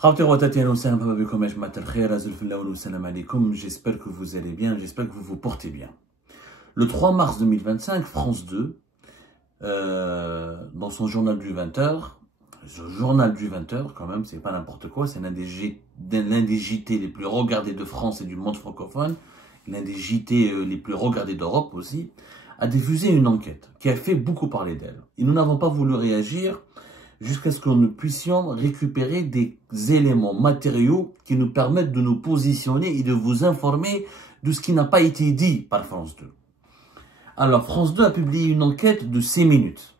J'espère que vous allez bien, j'espère que vous vous portez bien. Le 3 mars 2025, France 2, dans son journal du 20h, ce journal du 20h quand même, c'est pas n'importe quoi, c'est l'un des JT les plus regardés de France et du monde francophone, l'un des JT les plus regardés d'Europe aussi, a diffusé une enquête qui a fait beaucoup parler d'elle. Et nous n'avons pas voulu réagir jusqu'à ce que nous puissions récupérer des éléments matériaux qui nous permettent de nous positionner et de vous informer de ce qui n'a pas été dit par France 2. Alors, France 2 a publié une enquête de 6 minutes,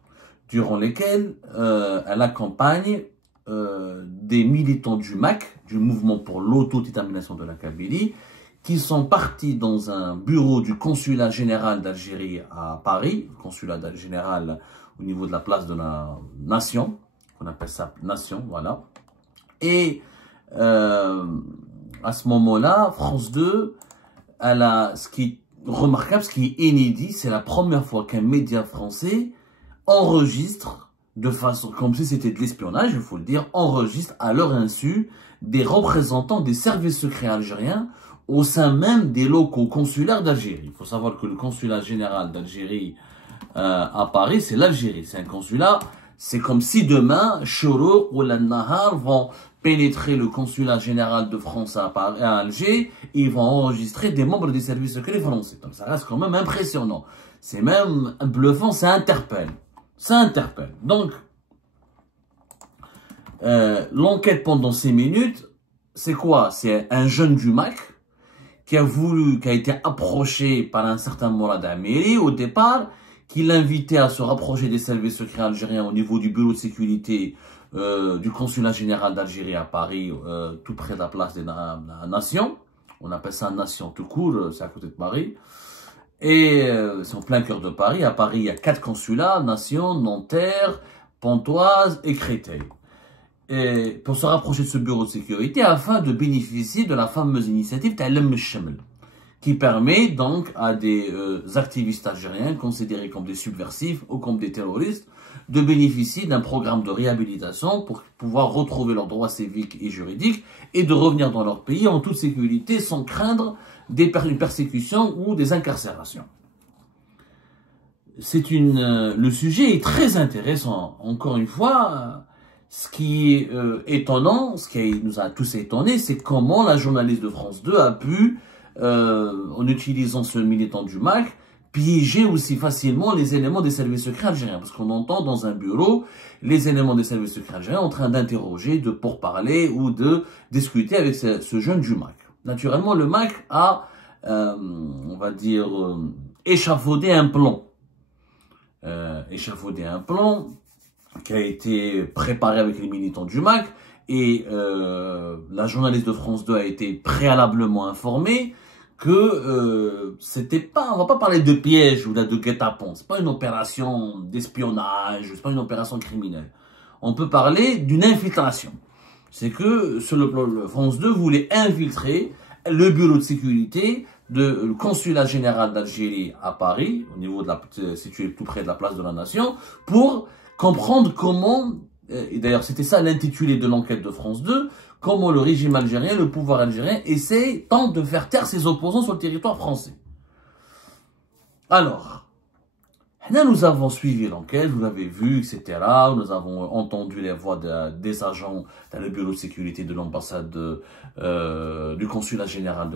durant lesquelles elle accompagne des militants du MAC, du Mouvement pour l'autodétermination de la Kabylie, qui sont partis dans un bureau du consulat général d'Algérie à Paris, consulat général au niveau de la place de la Nation, on appelle ça Nation, voilà. Et à ce moment-là, France 2, elle a, ce qui est remarquable, ce qui est inédit, c'est la première fois qu'un média français enregistre, de façon, comme si c'était de l'espionnage, il faut le dire, enregistre à leur insu des représentants des services secrets algériens au sein même des locaux consulaires d'Algérie. Il faut savoir que le consulat général d'Algérie à Paris, c'est l'Algérie. C'est un consulat, c'est comme si demain, Chourouk ou Nahar vont pénétrer le consulat général de France à Alger, et ils vont enregistrer des membres des services secrets français. Donc ça reste quand même impressionnant. C'est même bluffant, ça interpelle. Ça interpelle. Donc, l'enquête pendant 6 minutes, c'est quoi? C'est un jeune du MAC qui a été approché par un certain Mourad Amiri au départ, qui l'invitait à se rapprocher des services secrets algériens au niveau du bureau de sécurité du consulat général d'Algérie à Paris, tout près de la place des Nations. On appelle ça Nation tout court, c'est à côté de Paris. Et c'est en plein cœur de Paris. À Paris, il y a 4 consulats, Nation, Nanterre, Pontoise et Créteil. Et pour se rapprocher de ce bureau de sécurité afin de bénéficier de la fameuse initiative Ta'alem Shamel, qui permet donc à des activistes algériens considérés comme des subversifs ou comme des terroristes de bénéficier d'un programme de réhabilitation pour pouvoir retrouver leurs droits civiques et juridiques et de revenir dans leur pays en toute sécurité sans craindre une persécution ou des incarcérations. Le sujet est très intéressant. Encore une fois, ce qui est étonnant, ce qui nous a tous étonnés, c'est comment la journaliste de France 2 a pu, en utilisant ce militant du MAC, piéger aussi facilement les éléments des services secrets algériens. Parce qu'on entend dans un bureau les éléments des services secrets algériens en train d'interroger, de pourparler ou de discuter avec ce jeune du MAC. Naturellement, le MAC a, on va dire, échafaudé un plan. Qui a été préparé avec les militants du MAC. Et la journaliste de France 2 a été préalablement informée que c'était pas, on va pas parler de piège ou de guet-apens, c'est pas une opération d'espionnage, c'est pas une opération criminelle. On peut parler d'une infiltration. C'est que France 2 voulait infiltrer le bureau de sécurité du consulat général d'Algérie à Paris, au niveau situé tout près de la place de la Nation, pour comprendre comment, et d'ailleurs c'était ça l'intitulé de l'enquête de France 2, comment le régime algérien, le pouvoir algérien, tente de faire taire ses opposants sur le territoire français. Alors, là, nous avons suivi l'enquête, vous l'avez vu, etc. Nous avons entendu les voix des agents dans le bureau de sécurité de l'ambassade du consulat général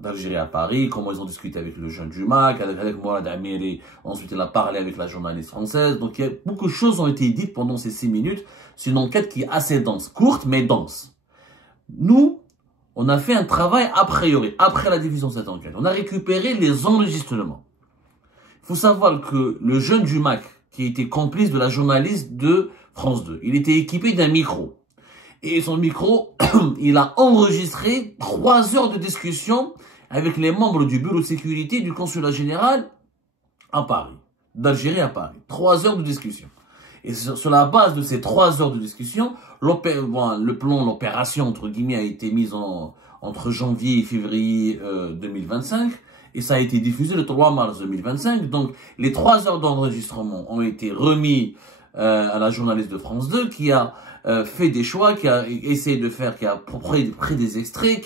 d'Algérie à Paris, comment ils ont discuté avec le jeune du MAC, avec Mourad Amiri, ensuite il a parlé avec la journaliste française. Donc beaucoup de choses ont été dites pendant ces 6 minutes. C'est une enquête qui est assez dense, courte mais dense. Nous, on a fait un travail a priori, après la diffusion de cette enquête. On a récupéré les enregistrements. Il faut savoir que le jeune du MAC, qui était complice de la journaliste de France 2, il était équipé d'un micro. Et son micro, il a enregistré 3 heures de discussion avec les membres du bureau de sécurité du consulat général à Paris, d'Algérie à Paris. 3 heures de discussion. Et sur la base de ces 3 heures de discussion, l'opération, entre guillemets, a été mise entre janvier et février 2025. Et ça a été diffusé le 3 mars 2025. Donc, les 3 heures d'enregistrement ont été remis à la journaliste de France 2, qui a fait des choix, qui a essayé de faire, qui a pris des extraits,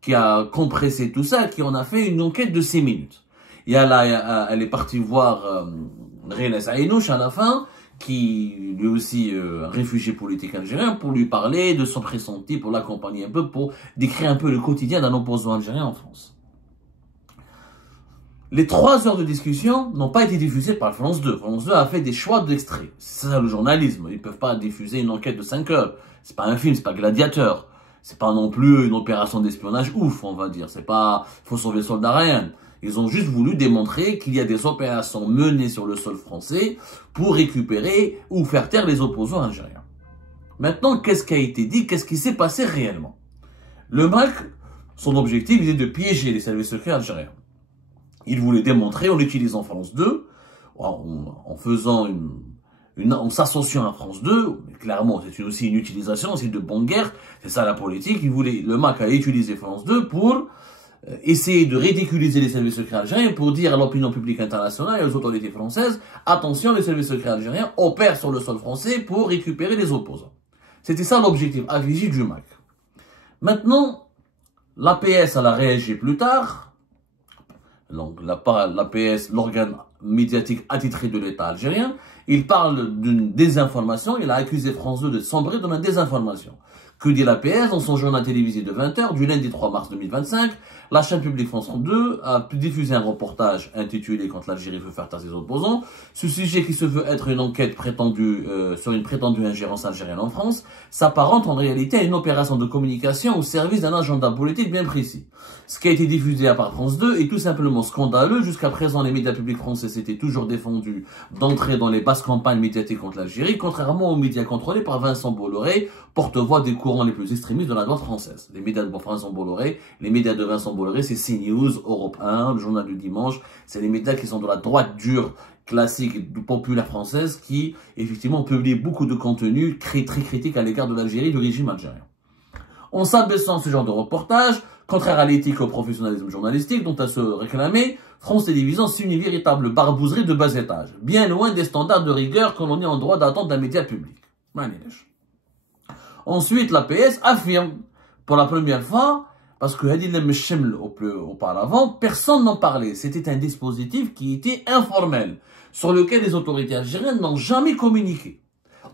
qui a compressé tout ça, qui en a fait une enquête de 6 minutes. Il y a là, elle est partie voir Reynes Aïnouch à la fin, qui lui aussi un réfugié politique algérien, pour lui parler de son pressenti, pour l'accompagner un peu, pour décrire un peu le quotidien d'un opposant algérien en France. Les 3 heures de discussion n'ont pas été diffusées par France 2. France 2 a fait des choix d'extraits. C'est ça le journalisme. Ils ne peuvent pas diffuser une enquête de 5 heures. C'est pas un film, c'est pas Gladiateur. C'est pas non plus une opération d'espionnage ouf, on va dire. C'est pas Faut sauver le soldat Ryan. Ils ont juste voulu démontrer qu'il y a des opérations menées sur le sol français pour récupérer ou faire taire les opposants algériens. Maintenant, qu'est-ce qui a été dit? Qu'est-ce qui s'est passé réellement? Le MAC, son objectif, il est de piéger les services secrets algériens. Il voulait démontrer, en utilisant France 2, en faisant en s'associant à France 2, clairement, c'est aussi une utilisation, c'est de bonne guerre, c'est ça la politique. Le MAC a utilisé France 2 pour essayer de ridiculiser les services secrets algériens, pour dire à l'opinion publique internationale et aux autorités françaises, attention, les services secrets algériens opèrent sur le sol français pour récupérer les opposants. C'était ça l'objectif affiché du MAC. Maintenant, l'APS, elle a réagi plus tard. Donc, l'APS, l'organe médiatique attitré de l'État algérien, il parle d'une désinformation. Il a accusé France 2 de sombrer dans la désinformation. Que dit l'APS dans son journal télévisé de 20 h du lundi 3 mars 2025? La chaîne publique France 2 a diffusé un reportage intitulé « Quand l'Algérie veut faire taire ses opposants ». Ce sujet, qui se veut être une enquête prétendue sur une prétendue ingérence algérienne en France, s'apparente en réalité à une opération de communication au service d'un agenda politique bien précis. Ce qui a été diffusé par France 2 est tout simplement scandaleux. Jusqu'à présent, les médias publics français s'étaient toujours défendus d'entrer dans les basses campagnes médiatiques contre l'Algérie, contrairement aux médias contrôlés par Vincent Bolloré, porte-voix des courants les plus extrémistes de la droite française. Les médias de Vincent Bolloré, les médias de Vincent Bolloré, c'est CNews, Europe 1, le journal du dimanche, c'est les médias qui sont de la droite dure, classique et populaire française, qui, effectivement, publient beaucoup de contenu très critique à l'égard de l'Algérie, du régime algérien. En s'abaissant ce genre de reportage, contraire à l'éthique et au professionnalisme journalistique dont elle se réclamait, France Télévisions suit une véritable barbouzerie de bas étage, bien loin des standards de rigueur que l'on est en droit d'attendre d'un média public. Ensuite, l'APS affirme, pour la première fois, parce que auparavant, personne n'en parlait. C'était un dispositif qui était informel, sur lequel les autorités algériennes n'ont jamais communiqué.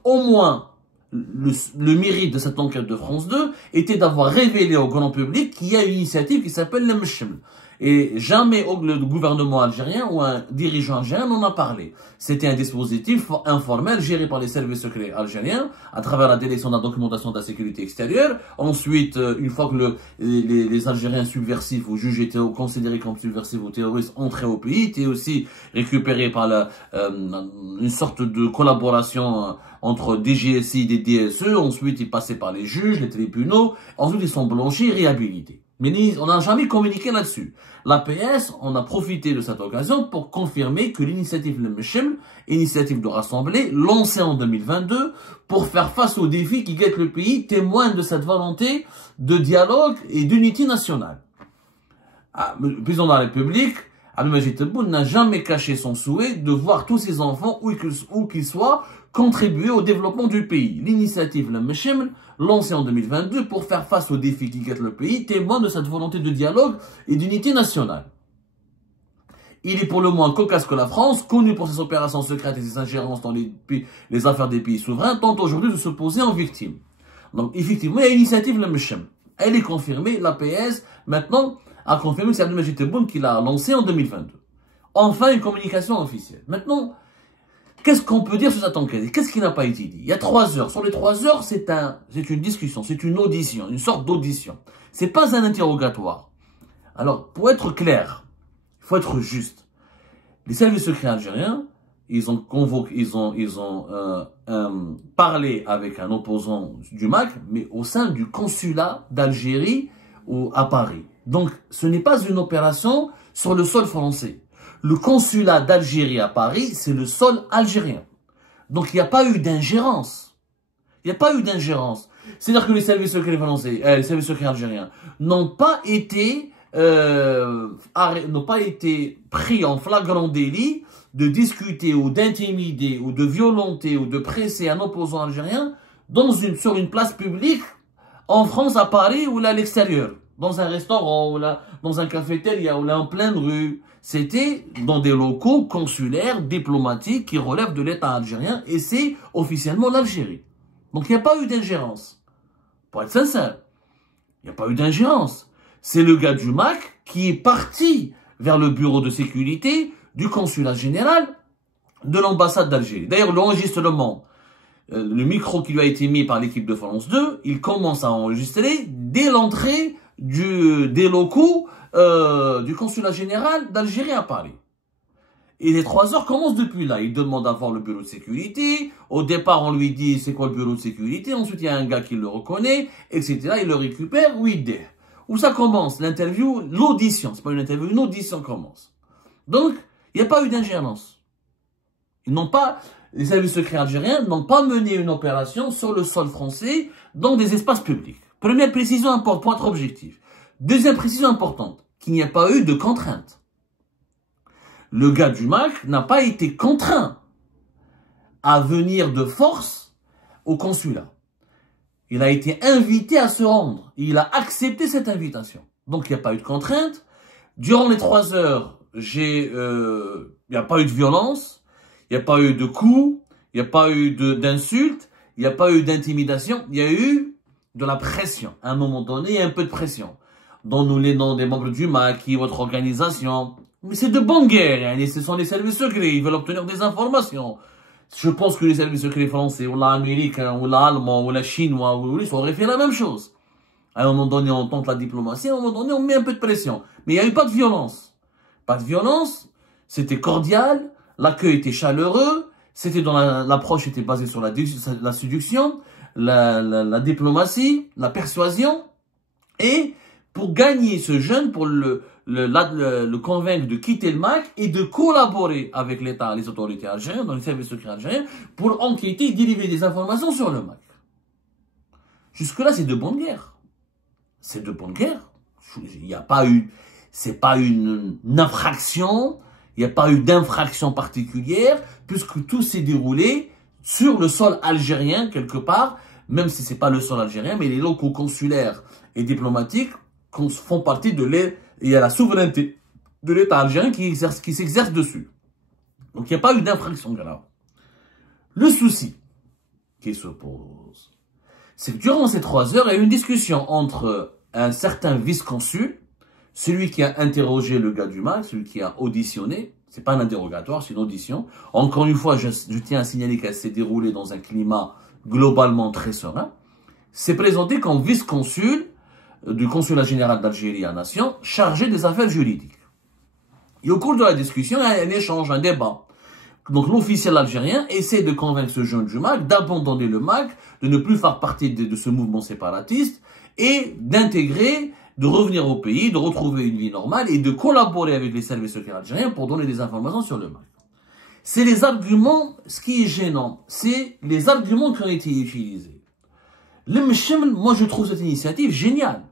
Au moins, le mérite de cette enquête de France 2 était d'avoir révélé au grand public qu'il y a une initiative qui s'appelle le Mcheml. Et jamais le gouvernement algérien ou un dirigeant algérien n'en a parlé. C'était un dispositif informel géré par les services secrets algériens à travers la direction de la documentation de la sécurité extérieure. Ensuite, une fois que les Algériens subversifs ou jugés considérés comme subversifs ou terroristes entraient au pays, étaient aussi récupérés par une sorte de collaboration entre DGSI et des DSE. Ensuite, ils passaient par les juges, les tribunaux. Ensuite, ils sont blanchis et réhabilités. Mais on n'a jamais communiqué là-dessus. L'APS, on a profité de cette occasion pour confirmer que l'initiative Le Mcheml, initiative de rassembler, lancée en 2022, pour faire face aux défis qui guettent le pays, témoigne de cette volonté de dialogue et d'unité nationale. Le président de la République, Abdelmadjid Tebboune, n'a jamais caché son souhait de voir tous ses enfants, où qu'ils soient, contribuer au développement du pays. L'initiative Le Mcheml, lancée en 2022 pour faire face aux défis qui guettent le pays, témoigne de cette volonté de dialogue et d'unité nationale. Il est pour le moins cocasse que la France, connue pour ses opérations secrètes et ses ingérences dans les affaires des pays souverains, tente aujourd'hui de se poser en victime. Donc, effectivement, il y a une initiative Le Mcheml. Elle est confirmée, l'APS, maintenant, a confirmé que c'est Abdelmadjid Tebboune qui l'a lancée en 2022. Enfin, une communication officielle. Maintenant, qu'est-ce qu'on peut dire sur cette enquête? Qu'est-ce qui n'a pas été dit? Il y a 3 heures. Sur les 3 heures, c'est une discussion, c'est une audition, une sorte d'audition. C'est pas un interrogatoire. Alors, pour être clair, il faut être juste. Les services secrets algériens, ils ont parlé avec un opposant du MAC, mais au sein du consulat d'Algérie à Paris. Donc, ce n'est pas une opération sur le sol français. Le consulat d'Algérie à Paris, c'est le sol algérien. Donc, il n'y a pas eu d'ingérence. Il n'y a pas eu d'ingérence. C'est-à-dire que les services secrets français, les services secrets algériens n'ont pas été n'ont pas été pris en flagrant délit de discuter ou d'intimider ou de violenter ou de presser un opposant algérien sur une place publique en France, à Paris ou là à l'extérieur, dans un restaurant ou là dans un cafétéria ou là en pleine rue. C'était dans des locaux consulaires, diplomatiques qui relèvent de l'État algérien et c'est officiellement l'Algérie. Donc il n'y a pas eu d'ingérence. Pour être sincère, il n'y a pas eu d'ingérence. C'est le gars du MAC qui est parti vers le bureau de sécurité du consulat général de l'ambassade d'Algérie. D'ailleurs, l'enregistrement, le micro qui lui a été mis par l'équipe de France 2, il commence à enregistrer dès l'entrée des locaux du consulat général d'Algérie à Paris. Et les 3 heures commencent depuis là. Il demande à voir le bureau de sécurité. Au départ, on lui dit c'est quoi le bureau de sécurité. Ensuite, il y a un gars qui le reconnaît, etc. Il le récupère. Oui, où ça commence l'interview, l'audition. C'est pas une interview, une audition commence. Donc, il n'y a pas eu d'ingérence. Les services secrets algériens n'ont pas mené une opération sur le sol français dans des espaces publics. Première précision importante, pour être objectif. Deuxième précision importante, qu'il n'y a pas eu de contrainte. Le gars du MAC n'a pas été contraint à venir de force au consulat. Il a été invité à se rendre. Il a accepté cette invitation. Donc, il n'y a pas eu de contrainte. Durant les 3 heures, il n'y a pas eu de violence. Il n'y a pas eu de coups. Il n'y a pas eu d'insultes. Il n'y a pas eu d'intimidation. Il y a eu de la pression. À un moment donné, il y a un peu de pression. Donnez-nous les noms des membres du MAC, qui est votre organisation. Mais c'est de bonne guerre. Ce sont les services secrets. Ils veulent obtenir des informations. Je pense que les services secrets français, ou l'américain, ou l'allemand, ou la chinois, ils auraient fait la même chose. À un moment donné, on tente la diplomatie, à un moment donné, on met un peu de pression. Mais il n'y a eu pas de violence. Pas de violence, c'était cordial, l'accueil était chaleureux, l'approche était basée sur la séduction, la diplomatie, la persuasion. Et pour gagner ce jeune, pour le convaincre de quitter le MAC et de collaborer avec l'État, les autorités algériennes, dans les services secrets algériens, pour enquêter et délivrer des informations sur le MAC. Jusque-là, c'est de bonne guerre. C'est de bonne guerre. Il n'y a pas eu, c'est pas une infraction, il n'y a pas eu d'infraction particulière, puisque tout s'est déroulé sur le sol algérien, quelque part, même si c'est pas le sol algérien, mais les locaux consulaires et diplomatiques font partie de il y a la souveraineté de l'État algérien qui s'exerce dessus. Donc il n'y a pas eu d'infraction grave. Le souci qui se pose, c'est que durant ces 3 heures, il y a eu une discussion entre un certain vice-consul, celui qui a interrogé le gars du MAC, celui qui a auditionné. C'est pas un interrogatoire, c'est une audition. Encore une fois, je tiens à signaler qu'elle s'est déroulée dans un climat globalement très serein. C'est présenté comme vice-consul du consulat général d'Algérie à Nation, chargé des affaires juridiques. Et au cours de la discussion, il y a un échange, un débat. Donc l'officiel algérien essaie de convaincre ce jeune du MAC d'abandonner le MAC, de ne plus faire partie de ce mouvement séparatiste et d'intégrer, de revenir au pays, de retrouver une vie normale et de collaborer avec les services secrets algériens pour donner des informations sur le MAC. C'est les arguments, ce qui est gênant, c'est les arguments qui ont été utilisés. Moi je trouve cette initiative géniale.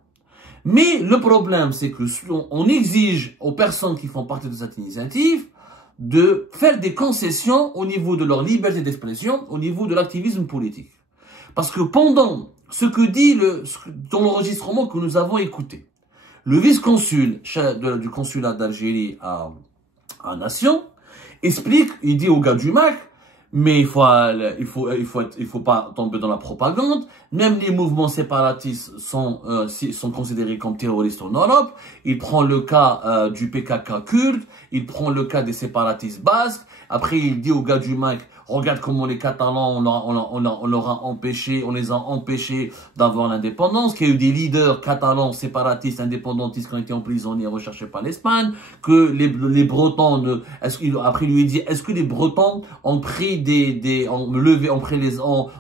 Mais le problème, c'est que on exige aux personnes qui font partie de cette initiative de faire des concessions au niveau de leur liberté d'expression, au niveau de l'activisme politique. Parce que pendant ce que dit dans l'enregistrement que nous avons écouté, le vice-consul du consulat d'Algérie à Nation explique, il dit au gars du MAC, mais il faut pas tomber dans la propagande. Même les mouvements séparatistes sont considérés comme terroristes en Europe. Il prend le cas du PKK kurde, il prend le cas des séparatistes basques. Après, il dit au gars du MAC, regarde comment les Catalans, on les a empêchés d'avoir l'indépendance, qu'il y a eu des leaders catalans, séparatistes, indépendantistes qui ont été emprisonnés et recherchés par l'Espagne, que les Bretons, après il lui dit, est-ce que les Bretons ont pris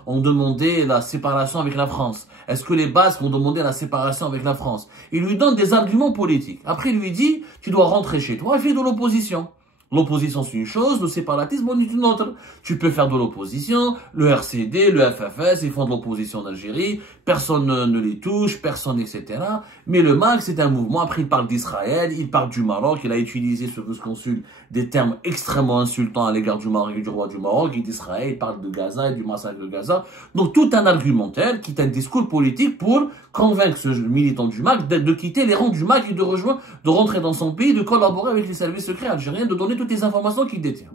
ont demandé la séparation avec la France? Est-ce que les Basques ont demandé la séparation avec la France? Il lui donne des arguments politiques. Après, il lui dit, tu dois rentrer chez toi et faire de l'opposition. L'opposition, c'est une chose, le séparatisme, c'est une autre. Tu peux faire de l'opposition, le RCD, le FFS, ils font de l'opposition en Algérie, personne ne les touche, personne, etc. Mais le MAC, c'est un mouvement, après il parle d'Israël, il parle du Maroc, il a utilisé ce consul des termes extrêmement insultants à l'égard du Maroc et du roi du Maroc, et d'Israël, il parle de Gaza et du massacre de Gaza. Donc tout un argumentaire qui est un discours politique pour convaincre ce militant du MAC de quitter les rangs du MAC et de rejoindre, de rentrer dans son pays, de collaborer avec les services secrets algériens, de donner toutes les informations qu'il détient.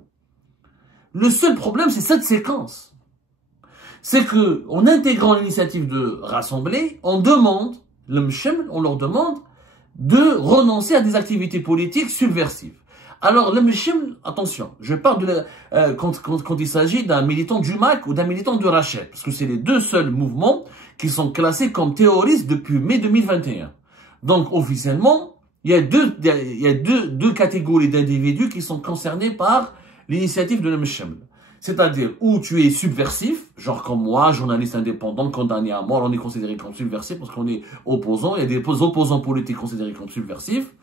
Le seul problème, c'est cette séquence. C'est que, en intégrant l'initiative de rassembler, on demande, on leur demande de renoncer à des activités politiques subversives. Alors, le Mchem, attention, je parle de quand il s'agit d'un militant du MAC ou d'un militant de Rachet, parce que c'est les deux seuls mouvements qui sont classés comme terroristes depuis mai 2021. Donc, officiellement, il y a deux catégories d'individus qui sont concernés par l'initiative de Mchem. C'est-à-dire, où tu es subversif, genre comme moi, journaliste indépendant, condamné à mort, on est considéré comme subversif parce qu'on est opposant, il y a des opposants politiques considérés comme subversifs.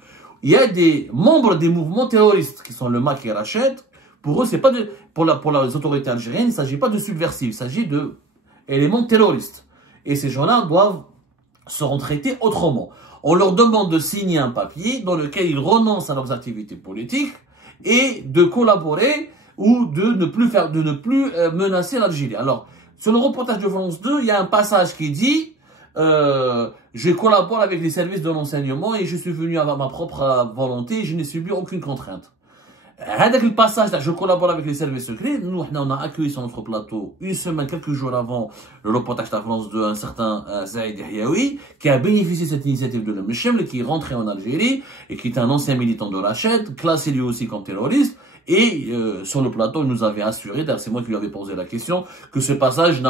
Il y a des membres des mouvements terroristes qui sont le MAC et Rachet. Pour eux, c'est pas pour les autorités algériennes, il ne s'agit pas de subversifs, il s'agit d'éléments terroristes. Et ces gens-là seront traités autrement. On leur demande de signer un papier dans lequel ils renoncent à leurs activités politiques et de collaborer ou de ne plus menacer l'Algérie. Alors, sur le reportage de France 2, il y a un passage qui dit je collabore avec les services de renseignement et je suis venu avoir ma propre volonté et je n'ai subi aucune contrainte. Avec le passage là, je collabore avec les services secrets. Nous, on a accueilli sur notre plateau une semaine, quelques jours avant le reportage de la France 2, un certain Saïd Yahyaoui, qui a bénéficié de cette initiative de l'Mchem, qui est rentré en Algérie et qui est un ancien militant de Rachet, classé lui aussi comme terroriste. Et sur le plateau, il nous avait assuré, d'ailleurs c'est moi qui lui avais posé la question, que ce passage, il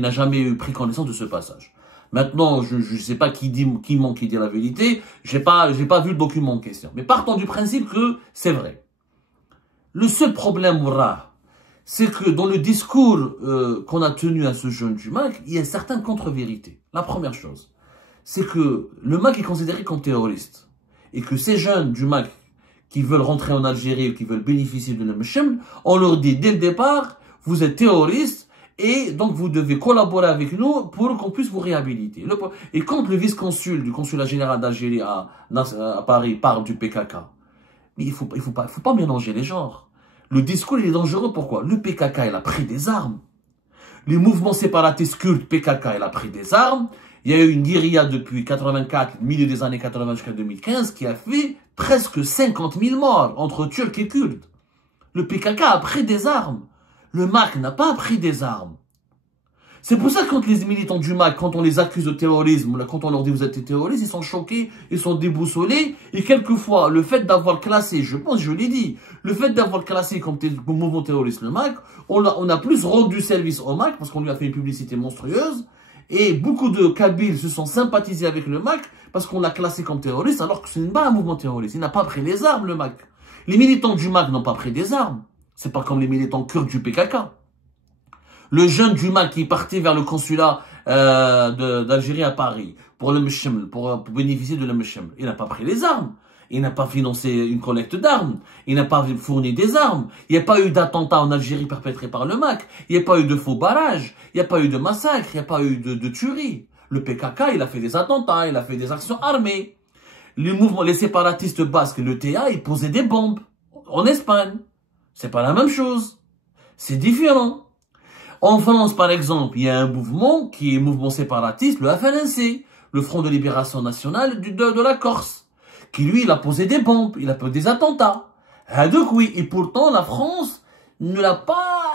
n'a jamais pris connaissance de ce passage. Maintenant, je ne sais pas qui ment, qui dit la vérité. J'ai pas vu le document en question. Mais partons du principe que c'est vrai. Le seul problème, Mourra, c'est que dans le discours qu'on a tenu à ce jeune du MAC, il y a certaines contre-vérités. La première chose, c'est que le MAC est considéré comme terroriste. Et que ces jeunes du MAC qui veulent rentrer en Algérie ou qui veulent bénéficier de l'Mchem, on leur dit dès le départ, vous êtes terroriste et donc vous devez collaborer avec nous pour qu'on puisse vous réhabiliter. Et quand le vice-consul du consulat général d'Algérie à Paris parle du PKK, mais il faut pas mélanger les genres. Le discours, il est dangereux. Pourquoi? Le PKK, il a pris des armes. Les mouvements séparatistes kurdes, PKK, il a pris des armes. Il y a eu une guérilla depuis 84, milieu des années 80 jusqu'à 2015, qui a fait presque 50 000 morts entre Turcs et Kurdes. Le PKK a pris des armes. Le MAC n'a pas pris des armes. C'est pour ça que quand les militants du MAC, quand on les accuse de terrorisme, quand on leur dit vous êtes des terroristes, ils sont choqués, ils sont déboussolés. Et quelquefois, le fait d'avoir classé, je l'ai dit, le fait d'avoir classé comme mouvement terroriste le MAC, on a plus rendu service au MAC parce qu'on lui a fait une publicité monstrueuse. Et beaucoup de Kabyles se sont sympathisés avec le MAC parce qu'on l'a classé comme terroriste alors que ce n'est pas un mouvement terroriste. Il n'a pas pris les armes, le MAC. Les militants du MAC n'ont pas pris des armes. C'est pas comme les militants kurdes du PKK. Le jeune du MAC qui partait vers le consulat d'Algérie à Paris pour bénéficier de l'Mchem, il n'a pas pris les armes. Il n'a pas financé une collecte d'armes. Il n'a pas fourni des armes. Il n'y a pas eu d'attentats en Algérie perpétrés par le MAC. Il n'y a pas eu de faux barrages. Il n'y a pas eu de massacres. Il n'y a pas eu de tueries. Le PKK, il a fait des attentats. Il a fait des actions armées. Les séparatistes basques, le TA, ils posaient des bombes en Espagne. C'est pas la même chose. C'est différent. En France, par exemple, il y a un mouvement qui est mouvement séparatiste, le FLNC, le Front de Libération Nationale de la Corse, qui lui, il a posé des bombes, il a posé des attentats. Donc oui, et pourtant, la France ne l'a pas,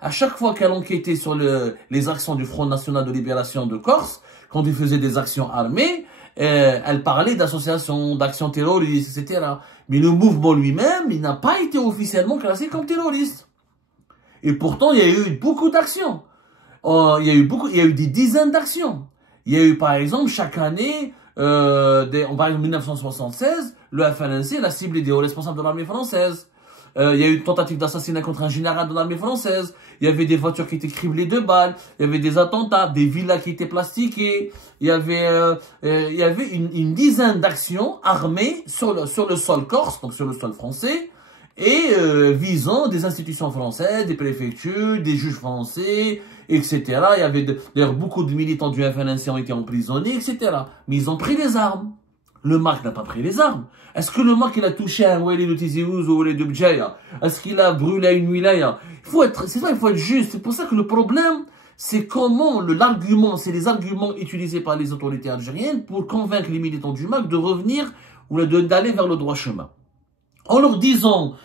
à chaque fois qu'elle enquêtait sur les actions du Front National de Libération de Corse, quand il faisait des actions armées, elle parlait d'associations, d'actions terroristes, etc. Mais le mouvement lui-même, il n'a pas été officiellement classé comme terroriste. Et pourtant, il y a eu beaucoup d'actions. Il y a eu des dizaines d'actions. Il y a eu, par exemple, chaque année, en 1976, le FLNC a ciblé des hauts responsables de l'armée française. Il y a eu une tentative d'assassinat contre un général de l'armée française. Il y avait des voitures qui étaient criblées de balles. Il y avait des attentats, des villas qui étaient plastiquées. Il y avait une dizaine d'actions armées sur le sol corse, donc sur le sol français. et visant des institutions françaises, des préfectures, des juges français, etc. Il y avait d'ailleurs beaucoup de militants du FNC ont été emprisonnés, etc. Mais ils ont pris les armes. Le MAC n'a pas pris les armes. Est-ce que le MAC il a touché à un Walid de Tizi Ouzou ou Walid de Bdjaya? Est-ce qu'il a brûlé une wilaya? C'est ça, il faut être juste. C'est pour ça que le problème, c'est comment l'argument, c'est les arguments utilisés par les autorités algériennes pour convaincre les militants du MAC de revenir ou d'aller vers le droit chemin. En leur disant